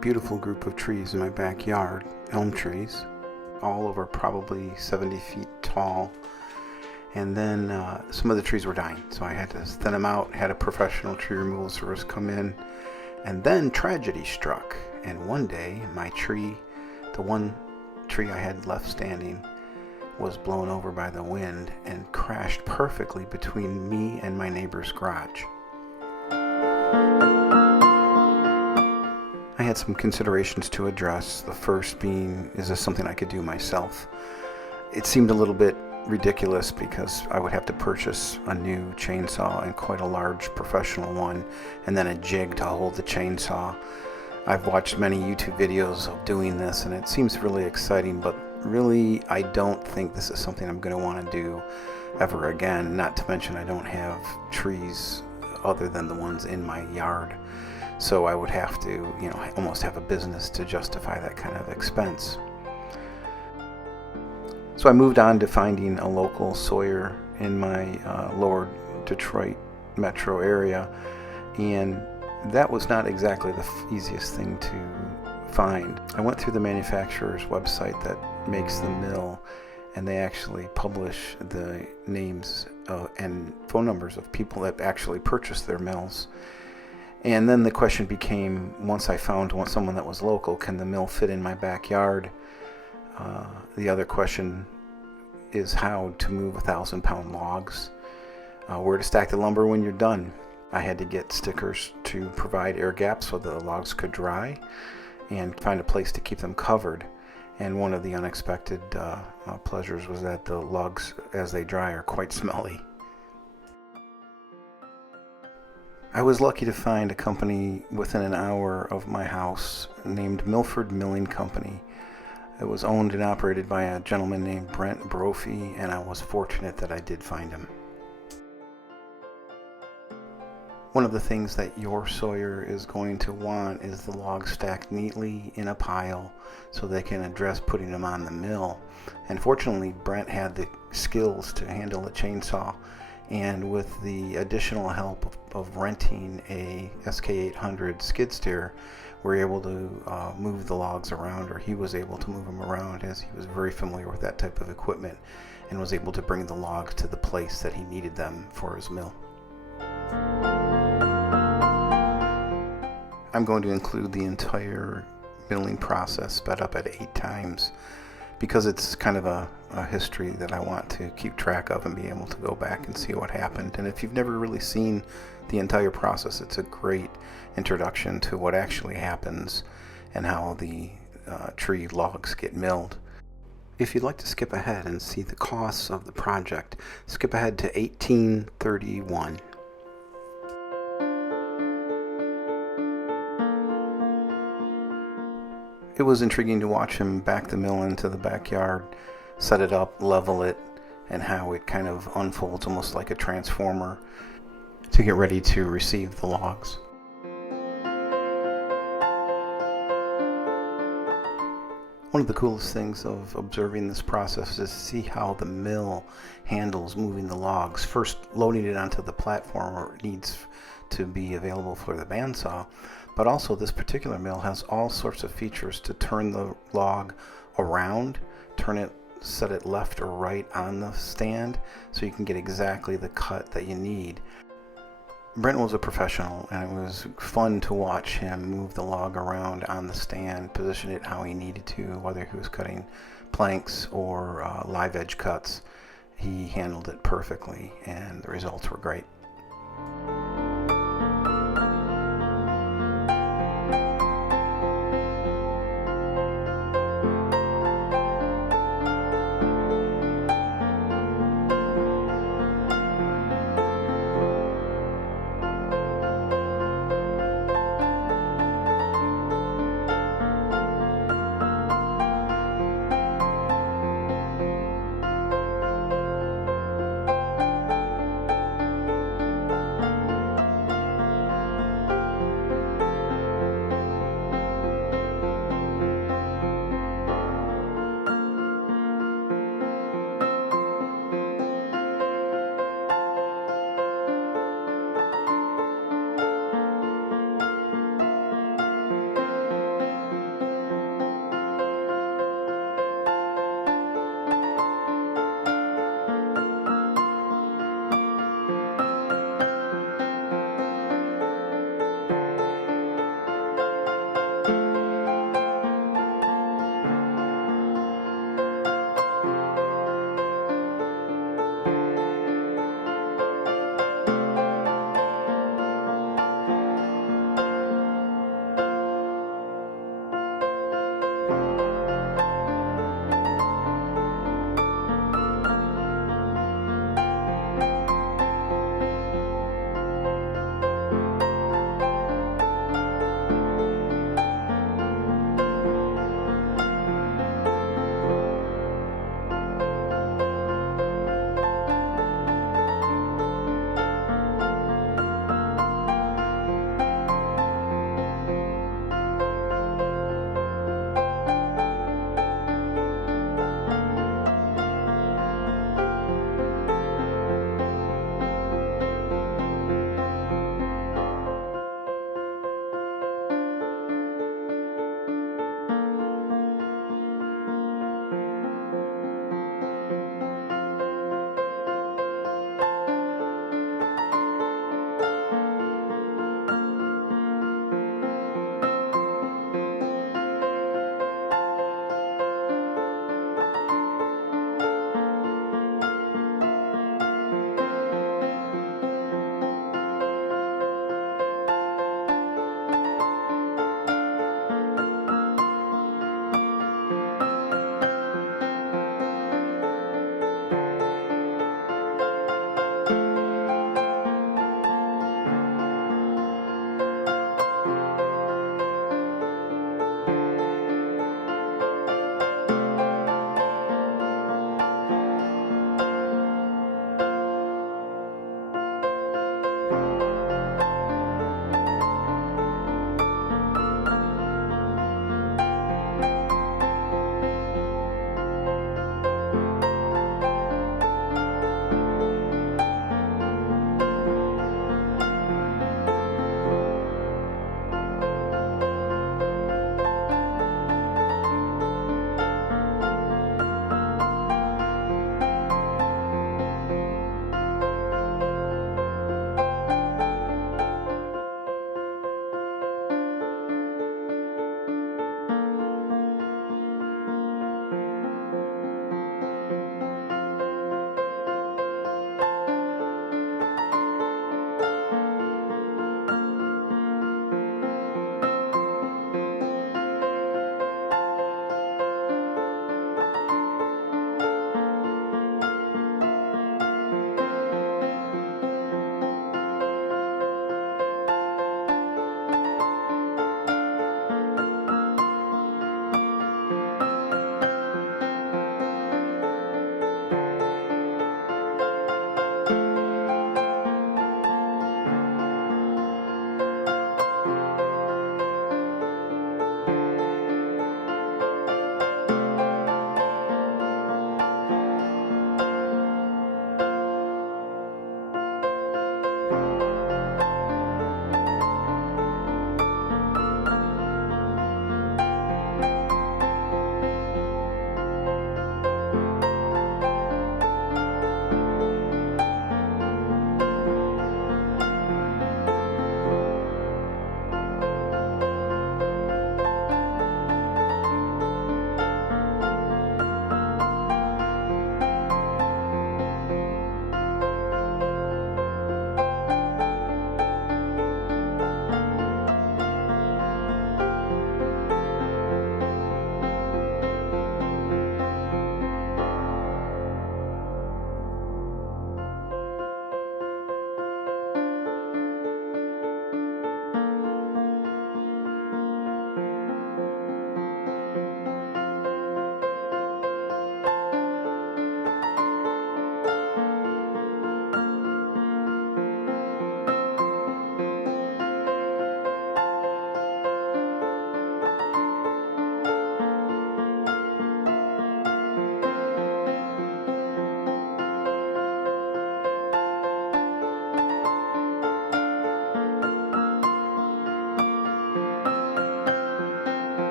beautiful group of trees in my backyard, elm trees, all over probably 70 feet tall. And then some of the trees were dying, so I had to thin them out, had a professional tree removal service come in, and then tragedy struck. And one day, my tree, the one tree I had left standing, was blown over by the wind and crashed perfectly between me and my neighbor's garage. I had some considerations to address. The first being, is this something I could do myself? It seemed a little bit ridiculous because I would have to purchase a new chainsaw, and quite a large professional one, and then a jig to hold the chainsaw. I've watched many YouTube videos of doing this, and it seems really exciting, but really I don't think this is something I'm going to want to do ever again. Not to mention I don't have trees other than the ones in my yard, so I would have to, almost have a business to justify that kind of expense. So I moved on to finding a local sawyer in my lower Detroit metro area, and that was not exactly the easiest thing to find. I went through the manufacturer's website that makes the mill, and they actually publish the names and phone numbers of people that actually purchased their mills. And then the question became, once I found someone that was local, can the mill fit in my backyard? The other question is how to move 1,000-pound logs, where to stack the lumber when you're done. I had to get stickers to provide air gaps so the logs could dry, and find a place to keep them covered. And one of the unexpected pleasures was that the logs, as they dry, are quite smelly. I was lucky to find a company within an hour of my house named Milford Milling Company. It was owned and operated by a gentleman named Brent Brophy, and I was fortunate that I did find him. One of the things that your sawyer is going to want is the logs stacked neatly in a pile so they can address putting them on the mill. And fortunately, Brent had the skills to handle a chainsaw, and with the additional help of renting a SK800 skid steer, we're able to move the logs around, or he was able to move them around, as he was very familiar with that type of equipment and was able to bring the logs to the place that he needed them for his mill. I'm going to include the entire milling process sped up at 8 times because it's kind of a history that I want to keep track of and be able to go back and see what happened. And if you've never really seen the entire process, it's a great introduction to what actually happens and how the tree logs get milled. If you'd like to skip ahead and see the costs of the project, skip ahead to 1831. It was intriguing to watch him back the mill into the backyard, set it up, level it, and how it kind of unfolds almost like a transformer to get ready to receive the logs. One of the coolest things of observing this process is to see how the mill handles moving the logs. First, loading it onto the platform where it needs to be available for the bandsaw, but also this particular mill has all sorts of features to turn the log around, set it left or right on the stand so you can get exactly the cut that you need. Brent was a professional, and it was fun to watch him move the log around on the stand, position it how he needed to, whether he was cutting planks or live edge cuts. He handled it perfectly, and the results were great.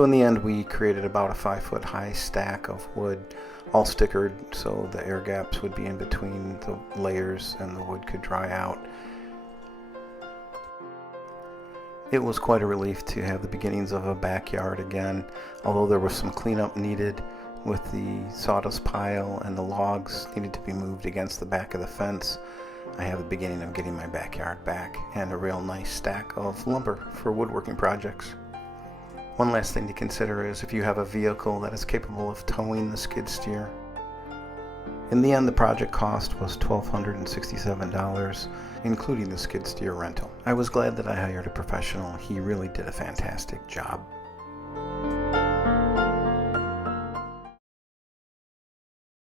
So in the end, we created about a 5-foot high stack of wood, all stickered so the air gaps would be in between the layers and the wood could dry out. It was quite a relief to have the beginnings of a backyard again, although there was some cleanup needed with the sawdust pile and the logs needed to be moved against the back of the fence. I have the beginning of getting my backyard back and a real nice stack of lumber for woodworking projects. One last thing to consider is if you have a vehicle that is capable of towing the skid steer. In the end, the project cost was $1,267, including the skid steer rental. I was glad that I hired a professional. He really did a fantastic job.